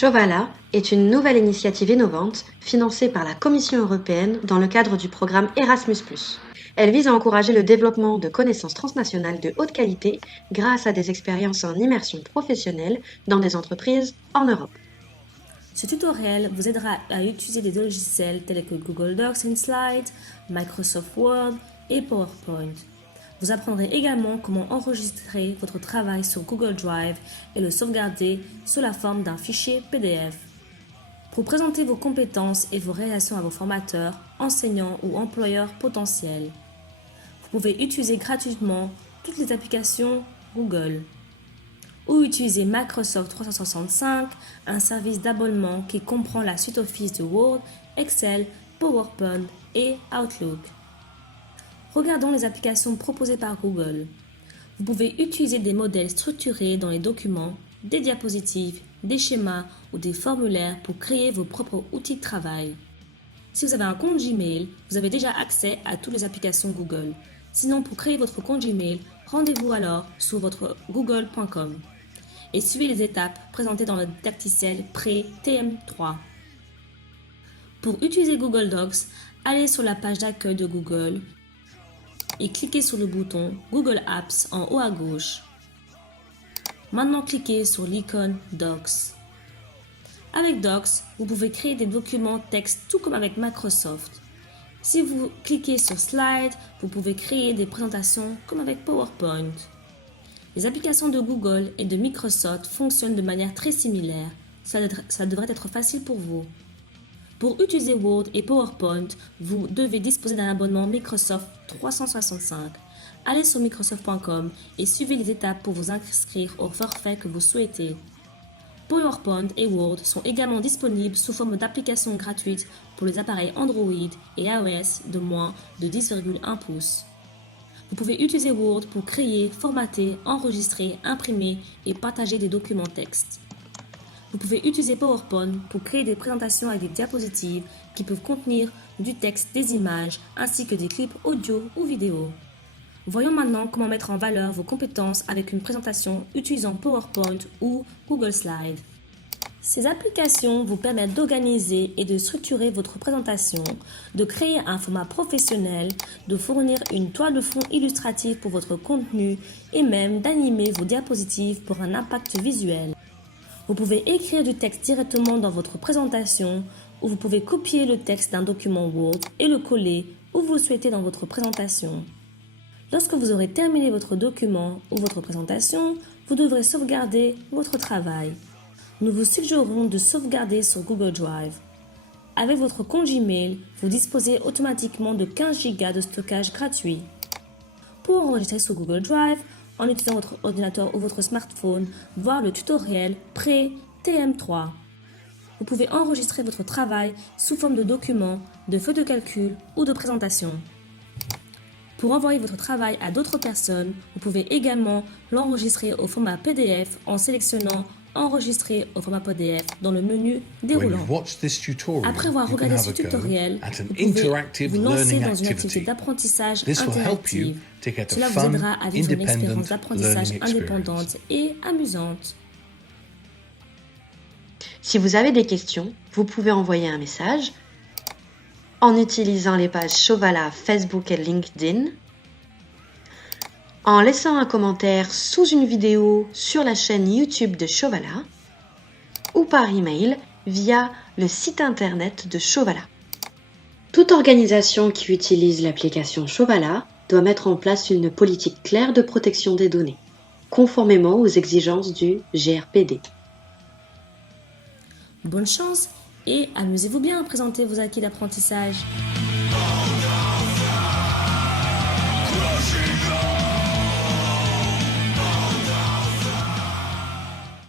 Chovala est une nouvelle initiative innovante financée par la Commission européenne dans le cadre du programme Erasmus+. Elle vise à encourager le développement de connaissances transnationales de haute qualité grâce à des expériences en immersion professionnelle dans des entreprises en Europe. Ce tutoriel vous aidera à utiliser des logiciels tels que Google Docs and Slides, Microsoft Word et PowerPoint. Vous apprendrez également comment enregistrer votre travail sur Google Drive et le sauvegarder sous la forme d'un fichier PDF. Pour présenter vos compétences et vos réactions à vos formateurs, enseignants ou employeurs potentiels. Vous pouvez utiliser gratuitement toutes les applications Google ou utiliser Microsoft 365, un service d'abonnement qui comprend la suite Office de Word, Excel, PowerPoint et Outlook. Regardons les applications proposées par Google. Vous pouvez utiliser des modèles structurés dans les documents, des diapositives, des schémas ou des formulaires pour créer vos propres outils de travail. Si vous avez un compte Gmail, vous avez déjà accès à toutes les applications Google. Sinon, pour créer votre compte Gmail, rendez-vous alors sur votre google.com et suivez les étapes présentées dans le didacticiel Pré-TM3. Pour utiliser Google Docs, allez sur la page d'accueil de Google et cliquez sur le bouton Google Apps en haut à gauche. Maintenant, cliquez sur l'icône Docs. Avec Docs, vous pouvez créer des documents texte tout comme avec Microsoft. Si vous cliquez sur Slide, vous pouvez créer des présentations comme avec PowerPoint. Les applications de Google et de Microsoft fonctionnent de manière très similaire. Ça devrait être facile pour vous. Pour utiliser Word et PowerPoint, vous devez disposer d'un abonnement Microsoft 365. Allez sur microsoft.com et suivez les étapes pour vous inscrire au forfait que vous souhaitez. PowerPoint et Word sont également disponibles sous forme d'applications gratuites pour les appareils Android et iOS de moins de 10,1 pouces. Vous pouvez utiliser Word pour créer, formater, enregistrer, imprimer et partager des documents texte. Vous pouvez utiliser PowerPoint pour créer des présentations avec des diapositives qui peuvent contenir du texte, des images, ainsi que des clips audio ou vidéo. Voyons maintenant comment mettre en valeur vos compétences avec une présentation utilisant PowerPoint ou Google Slides. Ces applications vous permettent d'organiser et de structurer votre présentation, de créer un format professionnel, de fournir une toile de fond illustrative pour votre contenu et même d'animer vos diapositives pour un impact visuel. Vous pouvez écrire du texte directement dans votre présentation ou vous pouvez copier le texte d'un document Word et le coller où vous le souhaitez dans votre présentation. Lorsque vous aurez terminé votre document ou votre présentation, vous devrez sauvegarder votre travail. Nous vous suggérons de sauvegarder sur Google Drive. Avec votre compte Gmail, vous disposez automatiquement de 15 Go de stockage gratuit. Pour enregistrer sur Google Drive, en utilisant votre ordinateur ou votre smartphone, voir le tutoriel Pré-TM3. Vous pouvez enregistrer votre travail sous forme de document, de feuille de calcul ou de présentation. Pour envoyer votre travail à d'autres personnes, vous pouvez également l'enregistrer au format PDF en sélectionnant Enregistrer au format PDF dans le menu déroulant. Après avoir regardé ce tutoriel, vous pouvez vous lancer dans une activité d'apprentissage interactive. Cela vous aidera à vivre une expérience d'apprentissage indépendante et amusante. Si vous avez des questions, vous pouvez envoyer un message en utilisant les pages Chovala, Facebook et LinkedIn, en laissant un commentaire sous une vidéo sur la chaîne YouTube de Chovala ou par email via le site internet de Chovala. Toute organisation qui utilise l'application Chovala doit mettre en place une politique claire de protection des données, conformément aux exigences du GRPD. Bonne chance et amusez-vous bien à présenter vos acquis d'apprentissage.